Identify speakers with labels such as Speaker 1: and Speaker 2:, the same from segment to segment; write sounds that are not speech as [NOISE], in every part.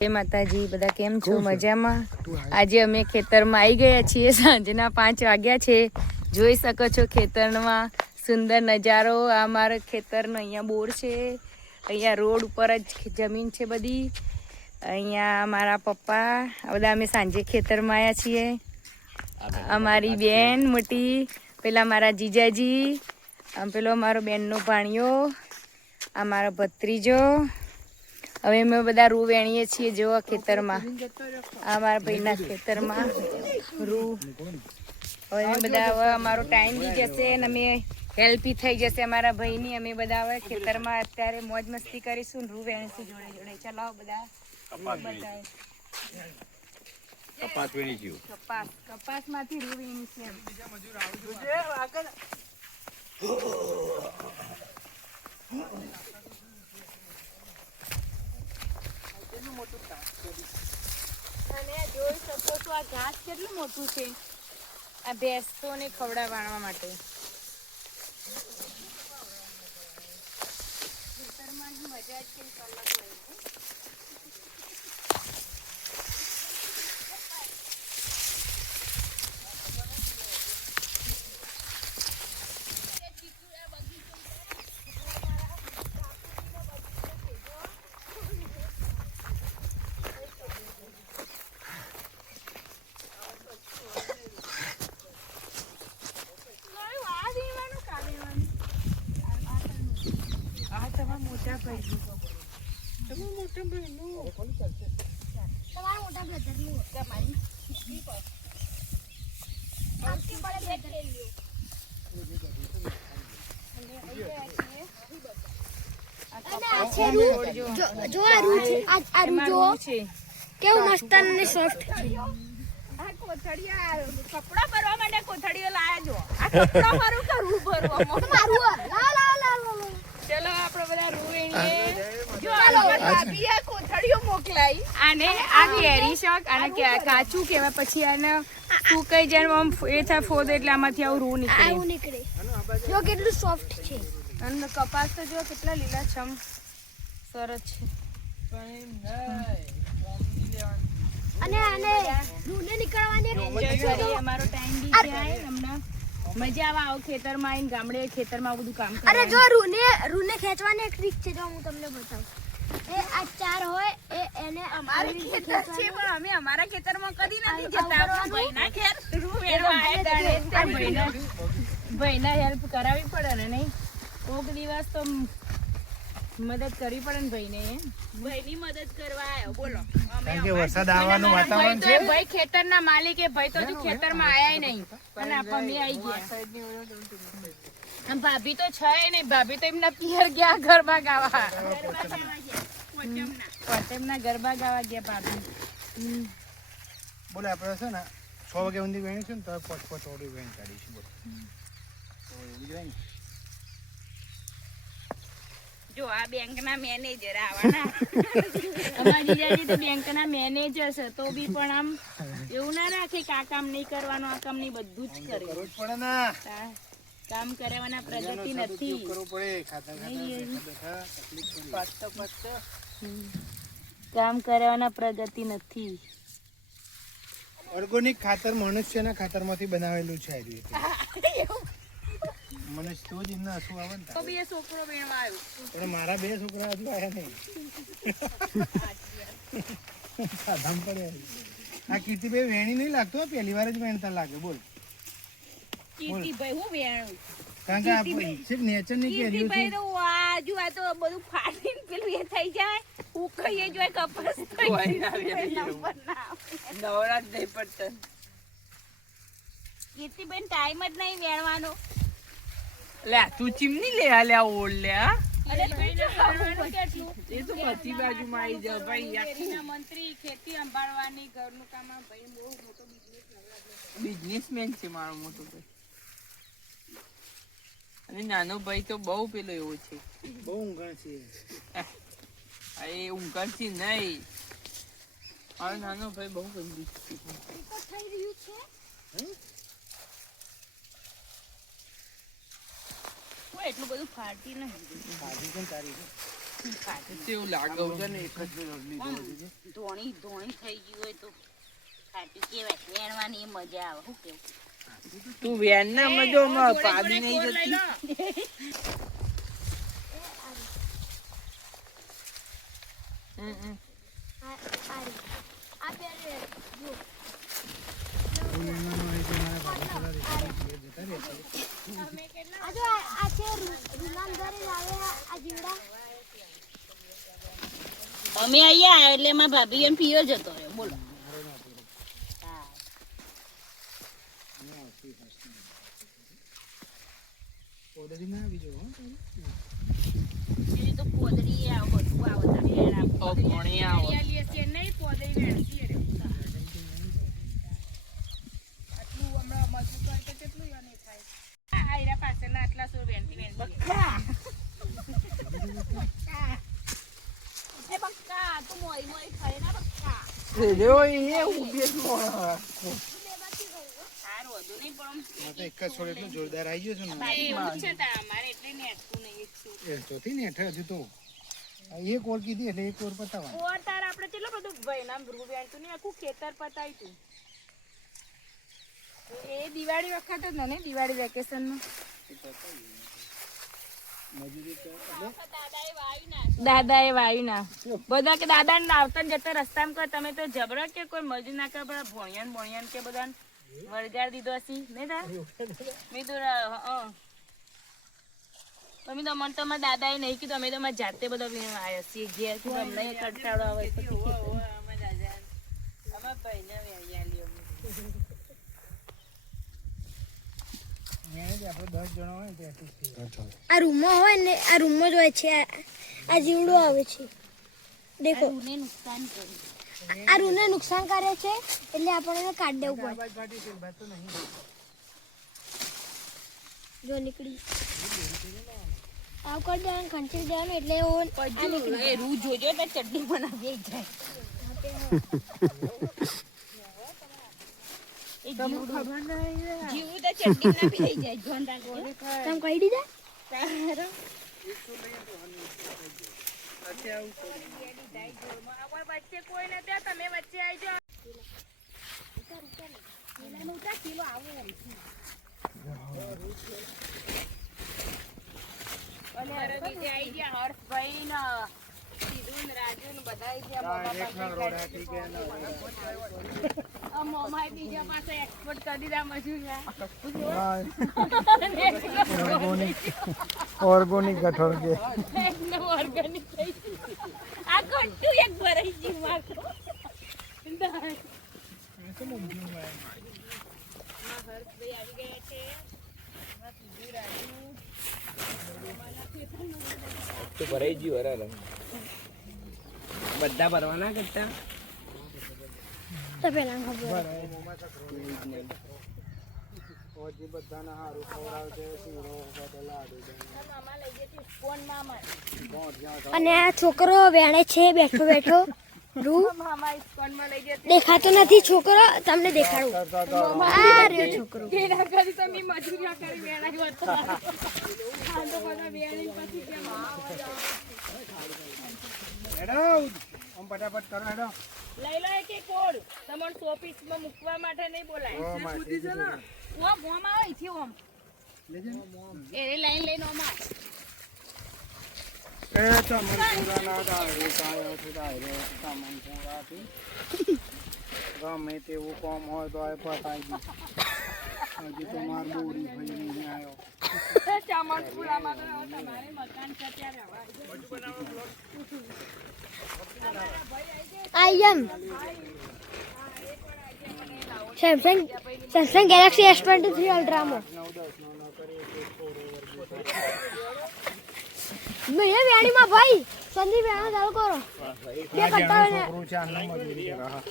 Speaker 1: જય માતાજી બધા કેમ છો? મજામાં? આજે અમે ખેતરમાં આવી ગયા છીએ. સાંજના પાંચ વાગ્યા છે. જોઈ શકો છો ખેતરમાં સુંદર નજારો. આ મારા ખેતરનો અહીંયા બોર છે. અહીંયા રોડ ઉપર જ જમીન છે બધી. અહીંયા મારા પપ્પા બધા અમે સાંજે ખેતરમાં આવ્યા છીએ. અમારી બેન મોટી પેલા મારા જીજાજી પેલો અમારો બેનનો ભાણિયો આ મારો ભત્રીજો હવે અમે બધા રૂ વેણીએ છીએ જો ખેતરમાં. આ મારા ભાઈના ખેતરમાં. રૂ. હવે અમે બધા હવે અમારો ટાઈમ બી જશે અને અમે હેલ્પી થઈ જશે અમારા ભાઈની. અમે બધા હવે ખેતરમાં અત્યારે મોજ મસ્તી કરીશું ને રૂ વેણીશું જોડે જોડે. ચલાવો બધા.
Speaker 2: કપાસ વીણી.
Speaker 1: કપાસ કપાસમાંથી રૂ વેણીશું એમ અને જોઈ શકો છો આ ઘાસ કેટલું મોટું છે આ ભેંસોને ખવડાવવા માટે ખેતરમાંની મજા જ કંઈક અલગ હોય છે. મારું આ દેવાનું કા દેવાનું આ તમારા મોટા ભાઈ મોટા
Speaker 3: તમારા મોટા આપકી બ્રધર જો જો આ રૂ છે આ રૂ જો કેવું મસ્ત અને સોફ્ટ છે
Speaker 1: આ કોથળિયા કપડા ભરવા માટે કોથળીઓ લાયા જો આ કપડા મારું કરવું ભરવા
Speaker 3: મારું લા [LAUGHS] લા લા.
Speaker 1: ચલો આપણે બધા રૂ ભાભીએ કોથળીઓ મોકલાઈ. આને આ કેરી શાક આને કાચું કહેવાય પછી આને સુકાઈ જાય આમ એ થાય ફોદ એટલે આમાંથી આવું રૂ નીકળે.
Speaker 3: આવું નીકળે. જો કેટલું સોફ્ટ છે.
Speaker 1: અને કપાસ તો જો કેટલા લીલા છમ. સરસ છે.
Speaker 3: અને આને રૂને નીકળવાની
Speaker 1: અમારો ટાઈમ બી જાય હમણાં મજા આવે આવો ખેતરમાં આવીને ગામડે ખેતરમાં બધું કામ
Speaker 3: અરે. જો રૂને રૂને ખેંચવાની એક ટ્રીક છે જો હું તમને બતાવું. એ આ ચાર હોય એ એને
Speaker 1: અમારે ખેતર છે પણ અમે અમારા ખેતરમાં કદી નથી જતા. ભાઈના ભાઈના હેલ્પ કરાવી પડે ને નહીં? કોક દિવસ તો મદદ કરવી પડે ને ભાઈને ભાઈની મદદ કરવા આવ્યો બોલો.
Speaker 4: કારણ કે વરસાદ આવવાનું
Speaker 1: ભાઈ
Speaker 4: વાતાવરણ
Speaker 1: છે. ભાઈ ખેતરના માલિક એ ભાઈ તો ખેતરમાં આયા નહીં. અને આપણે અમે આવી ગયા. ભાભી તો છે નહીં. ભાભી તો એમના પિયર ગયા ગરબા ગાવા. પોતેમના ગરબા ગાવા ગયા ભાભી.
Speaker 4: બોલે આપણે છે ને છ વાગે ઊંધી વેણી છે ને તો પાંચ પાંચ ઓડી વેણી કાઢીશું બોલો. જ રહે ને.
Speaker 1: જો આ બેંકના મેનેજર આવવાના. અમારા જીજાજી તો બેંકના મેનેજર છે તો બી પણ આમ એવું ના રાખે કે આ કામ નહીં કરવાનું આ કામ નહીં બધું જ કરે.
Speaker 4: પડે ને.
Speaker 1: કામ કરવાના પ્રગતિ નથી.
Speaker 4: પડે. ખાતા ખાતા
Speaker 1: કામ કરવાના પ્રગતિ નથી.
Speaker 4: ઓર્ગોનિક ખાતર મનુષ્યના ખાતરમાંથી બનાવેલું છે મનુષ્ય તો જ એમને હસવું આવે ને
Speaker 1: તો બે છોકરો વેણવા આવ્યો.
Speaker 4: પણ મારા બે છોકરા હજુ આવ્યા નહીં. સાધામ પડે. આ કીર્તિભાઈ વેણી નહીં લાગતો પહેલી વાર જ વેણતા લાગે બોલ.
Speaker 1: કીર્તિભાઈ હું વેણું.
Speaker 4: કારણ કે સિર્ફ નેચરની કેરીઓ છે
Speaker 1: કીર્તિભાઈ તો આજુ આ તો બધું ફાડીને પેલું એ થઈ જાય. ઉકળીએ જોય કપાસ થઈ જાય. નંબર ના આવે. કીર્તિબેન ટાઈમ જ નહીં વેણવાનો.
Speaker 5: લે તું ચીમની લે લે ઓળ લે
Speaker 1: આ
Speaker 5: બિઝનેસમેન છે મારો મોટો ભાઈ. અને નાનો ભાઈ તો બહુ પેલો એવો છે.
Speaker 4: બહુ ઊંઘણ છે.
Speaker 5: એ ઊંઘણથી નહીં. મારો નાનો ભાઈ બહુ ગંદી છે.
Speaker 1: એટલું બધું ફાટી નથી
Speaker 4: ફાટી છે તારી? છે
Speaker 5: કેવું લાગે
Speaker 4: ને એક જ
Speaker 2: ધોણી ધોણી થઈ ગયું હોય તો ફાટી કેવાય વેણવાની મજા આવે. શું કેવું?
Speaker 5: તું વેન ના મજો માં પાડી નહીં જતી.
Speaker 2: અમે અહીંયા એટલે એમાં ભાભી એમ પીયો જતો રહ્યો બોલો હા.
Speaker 4: ઓર્ડરિંગ ના આવી જો
Speaker 2: તો પોદરી આવો બધું આવે તારે
Speaker 5: ઓ ભણી આવો.
Speaker 1: હરિયાળી હશે નહીં પોદરી વેણસી રે. આટલું હમણાં મજૂર કરે કેટલું યાને થાય? આ આયરા પાછળના આટલા સો વેણતી વેણતી
Speaker 2: એ બક્કા તું મોય મોઈ ખાય ના બક્કા.
Speaker 5: એ ઊભી જ મોણ
Speaker 2: સારું હતું નહીં પણ
Speaker 4: આ તો એક જ છોડ એટલું જોરદાર આવી ગયો છે ને.
Speaker 1: એવું જ છે તા અમારે એટલે નેટતું નહીં એક સો
Speaker 4: એ ચોથી ને હેઠળ હજુ તો. એક ઓર કીધી એટલે એક ઓર પતાવવાનું
Speaker 1: ઓર તાર આપણે કેટલો બધું ભાઈનામ ભ્રુ વેણતું નહીં આખું ખેતર પતાવી તું. એ દિવાળી વખત જ ને દિવાળી વેકેશનમાં દાદા એ વાયુ ના. બધા કે દાદા ને આવતા જતા રસ્તામાં તમે તો જબરા કે કોઈ મજૂર ના કે બધા ભોણિયાન ભોણિયાન કે બધા વળગાડ દીધો હસી નહીં તા? મેં તો તમે તો મને તમારા દાદાએ નહીં કીધું. અમે તો અમારા જાતે બધો આવ્યા છીએ ઘેર. કે અમને કંટાળો આવે
Speaker 4: છે ને
Speaker 3: આ રૂમમાં હોય ને આ રૂમમાં જ હોય છે. આ આ જીવડું આવે છે. દેખો.
Speaker 2: નુકસાન કર્યું.
Speaker 3: આ રૂને નુકસાન કરે છે એટલે આપણે કાઢી દેવું પડે. જો નીકળી. આવ કરી દેવાનું ખંચી દેવાનું એટલે
Speaker 2: એ રૂ જોજો તો ચટણી બનાવી જાય. જીવડું તો ચટણી ના પી જાય જોન રાખો
Speaker 3: કહી દીધા?
Speaker 1: વચ્ચે કોઈ નથી તમે વચ્ચે આવી જાઓ અને બીજે આઈ ગયા હર્ષભાઈ ને સીધું રાજુ ને બધા મોમાએ બીજા પાસે એક્સપોર્ટ કરી દીધા મજૂર [LAUGHS]
Speaker 4: ઓર્ગોનિક. કઠોળ કે [LAUGHS]
Speaker 1: ઓર્ગેનિક થઈ આ ઘંટું એક ભરાઈ ગયું હર્ષભાઈ આવી છે
Speaker 5: તો ભરાઈ ગયું હરાર બધા ભરવાના કરતા?
Speaker 3: તો પેલા ખબર.
Speaker 4: હજી બધાને હારું ખવડાવજે શીરો બધે લાડુ
Speaker 1: મામા લઈ જતી કોણ મામા
Speaker 3: અને આ છોકરો વેણે છે બેઠો બેઠો. રૂ દેખાતો નથી છોકરો તમને દેખાડું. આ રહ્યો છોકરો.
Speaker 4: ફટાફટ કરો હેડો.
Speaker 1: લઈ લો એક કોડ. તમારું શોપીસમાં મૂકવા માટે નહીં બોલાય.
Speaker 4: ઓ છે ને
Speaker 1: ઓમ ઓમ આવે છે ઓમ.
Speaker 4: લેજે
Speaker 1: એ લાઈન લઈને ઓમ આવે.
Speaker 4: એ ચમન પૂરા ના ડાયરે કાયો છે ડાયરે ગમે તેવું કોમ હોય તો એ પતાઈ ગયું હજી તો માર બોરી ભાઈ નહીં આવ્યો
Speaker 1: ચામડપુરામાં તો તમારે મકાન છે ત્યાં રહેવા
Speaker 3: આઈ એમ Samsung Samsung Galaxy S twenty three અલ્ટ્રામાં મેં વેણીમાં ભાઈ, સંદીપ વેણા ચાલુ કરો. બે કટ્ટા ને.
Speaker 4: છોકરું છે આનું મજૂરી કરે હા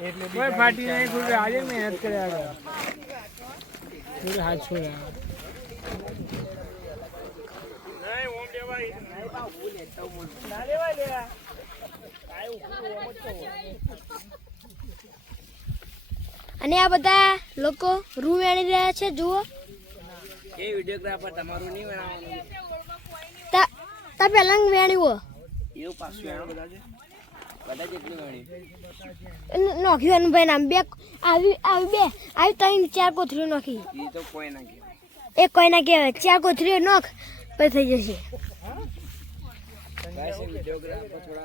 Speaker 4: એટલે કોઈ ફાટી નહીં થોડી આજે મહેનત કર્યા હાથ છોડ્યા.
Speaker 3: અને આ બધા લોકો રૂ વેણી રહ્યા છે જુઓ.
Speaker 6: એ વિડીયોગ્રાફર તમારું નહીં બનાવવાનું
Speaker 3: તા તા વેણ્યું
Speaker 6: એવું પાછું વેણો બધા છે? જેટલું
Speaker 3: એનું ભાઈ નામ બે આવી આવી બે આવી ત્રણ ચાર કોથળીઓ નાખી.
Speaker 6: એ તો કોઈ ના કહેવાય.
Speaker 3: એક કોઈ ના કહેવાય. ચાર કોથળીઓ નોખ પછી થઈ જશે.
Speaker 6: वैसे वीडियोग्राफ को थोड़ा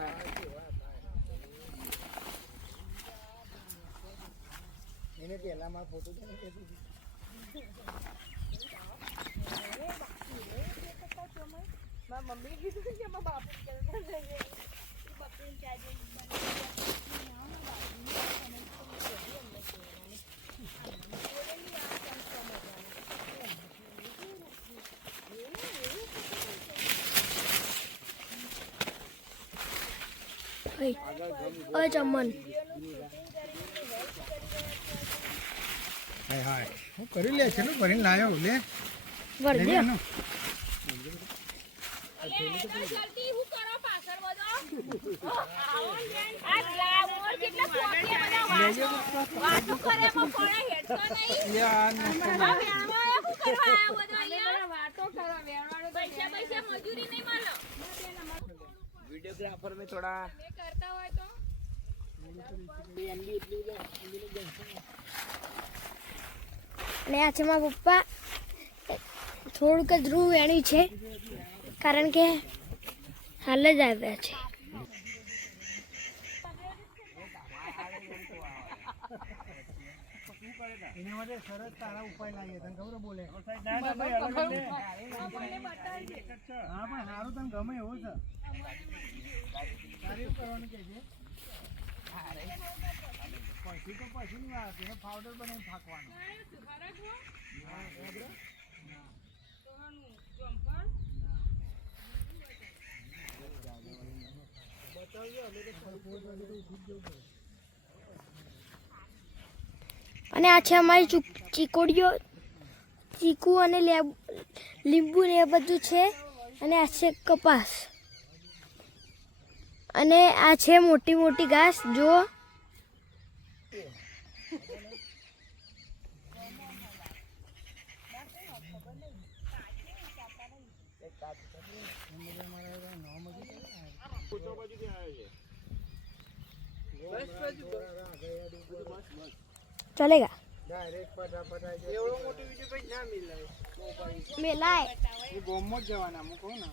Speaker 4: मैंने पहला मार फोटो
Speaker 1: मैं मम्मी की तो क्या मैं बाप की करना चाहिए बकरी चाहिए
Speaker 4: ફોટો
Speaker 3: હવે ચમન
Speaker 4: હાય હાય હું કરી લે છે ને ભરીને લાયો લે
Speaker 3: વિડિયોગ્રાફર
Speaker 6: મે થોડા મે
Speaker 3: કરતા હોય તો. ને આ છે પપ્પા. થોડુંક જ રૂ વેણ્યું છે. કારણ કે હાલ જ આવ્યા છે.
Speaker 4: એના માટે સરસ તારા ઉપાય લાવીએ. તને ખબર બોલે? હા પણ સારું તને ગમે એવો છે. કરવાનું કે છે? પછી તો પછી ની વાત એનો પાવડર બનાવી ફાંકવાનો
Speaker 3: અને આ છે અમારી ચૂક- ચીકોડીઓ, ચીકુ અને લેબ ને એ બધું છે. અને આ છે કપાસ. અને આ છે મોટી મોટી ઘાસ, જુઓ. બસ
Speaker 4: બસ ફટાફટ
Speaker 6: चलेगा મેલાય
Speaker 4: એ ગોમો જ જવાના હું કહું ને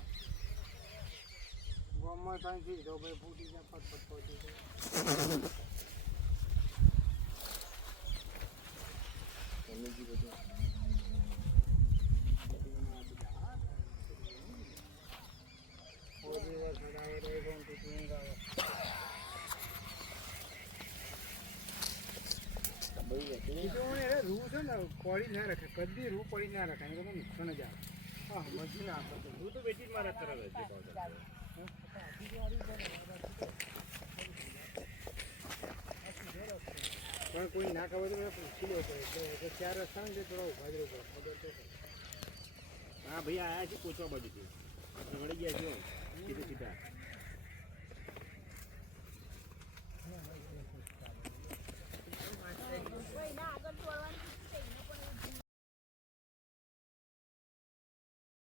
Speaker 4: ગોમો ત્યાંથી તો ભાઈ ફૂટી જાય ફટફટ પહોંચી જાય છે ને રખાય કદી રૂ પડી ના રખાય એને નુકસાન જ આવે. હા મજી ના આપે રૂ તો બેટી મારા તરફ પણ કોઈ ના ખબર તો મેં પૂછી લો તો, એટલે ચાર રસ્તા ને થોડા ઊભા જ પડે ખબર તો.
Speaker 7: હા, ભાઈ, આયા છે કોચવા બાજુથી. વળી ગયા છો સીધે સીધા.